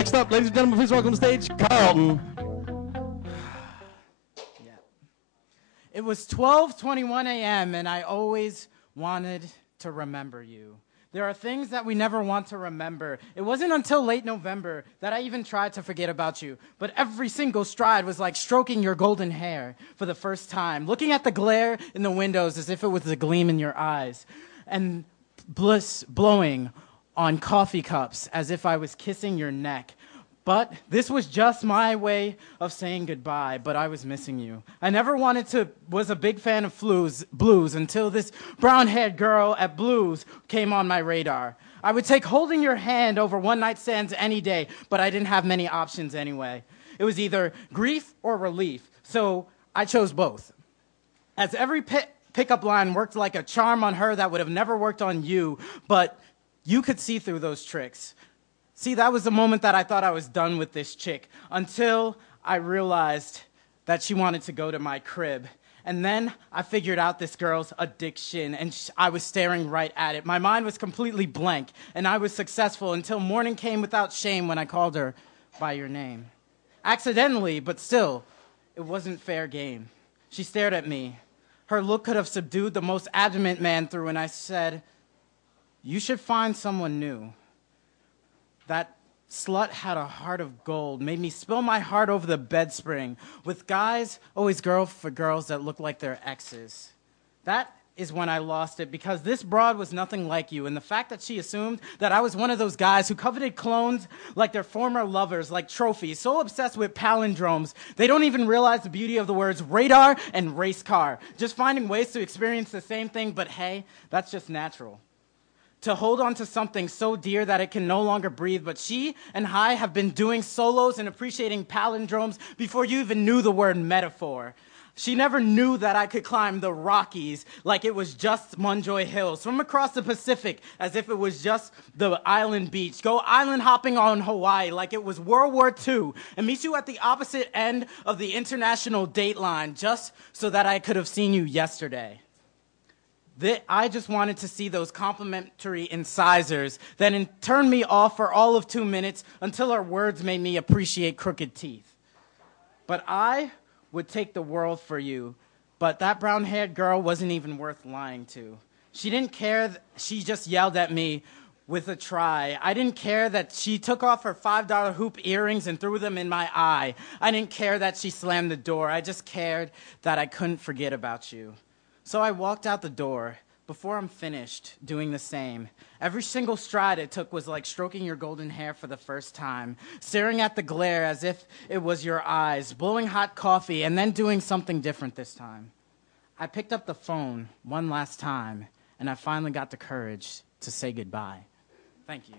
Next up, ladies and gentlemen, please welcome to the stage, Carlton. Yeah. It was 12:21 a.m. and I always wanted to remember you. There are things that we never want to remember. It wasn't until late November that I even tried to forget about you. But every single stride was like stroking your golden hair for the first time, looking at the glare in the windows as if it was a gleam in your eyes, and bliss blowing on coffee cups as if I was kissing your neck. But this was just my way of saying goodbye, but I was missing you. I never was a big fan of blues until this brown-haired girl at Blues came on my radar. I would take holding your hand over one-night stands any day, but I didn't have many options anyway. It was either grief or relief, so I chose both. As every pickup line worked like a charm on her that would have never worked on you, but you could see through those tricks. See, that was the moment that I thought I was done with this chick, until I realized that she wanted to go to my crib. And then I figured out this girl's addiction, and I was staring right at it. My mind was completely blank, and I was successful until morning came without shame when I called her by your name. Accidentally, but still, it wasn't fair game. She stared at me. Her look could have subdued the most adamant man through, and I said, "You should find someone new." That slut had a heart of gold, made me spill my heart over the bed spring. With guys, always go for girls that look like their exes. That is when I lost it, because this broad was nothing like you, and the fact that she assumed that I was one of those guys who coveted clones like their former lovers, like trophies, so obsessed with palindromes, they don't even realize the beauty of the words radar and race car, just finding ways to experience the same thing, but hey, that's just natural. To hold on to something so dear that it can no longer breathe, but she and I have been doing solos and appreciating palindromes before you even knew the word metaphor. She never knew that I could climb the Rockies like it was just Munjoy Hills, swim across the Pacific as if it was just the island beach, go island hopping on Hawaii like it was World War II, and meet you at the opposite end of the international date line just so that I could have seen you yesterday. I just wanted to see those complimentary incisors that turned me off for all of 2 minutes until her words made me appreciate crooked teeth. But I would take the world for you, but that brown-haired girl wasn't even worth lying to. She didn't care, she just yelled at me with a try. I didn't care that she took off her $5 hoop earrings and threw them in my eye. I didn't care that she slammed the door. I just cared that I couldn't forget about you. So I walked out the door. Before I'm finished doing the same, every single stride it took was like stroking your golden hair for the first time, staring at the glare as if it was your eyes, blowing hot coffee, and then doing something different this time. I picked up the phone one last time, and I finally got the courage to say goodbye. Thank you.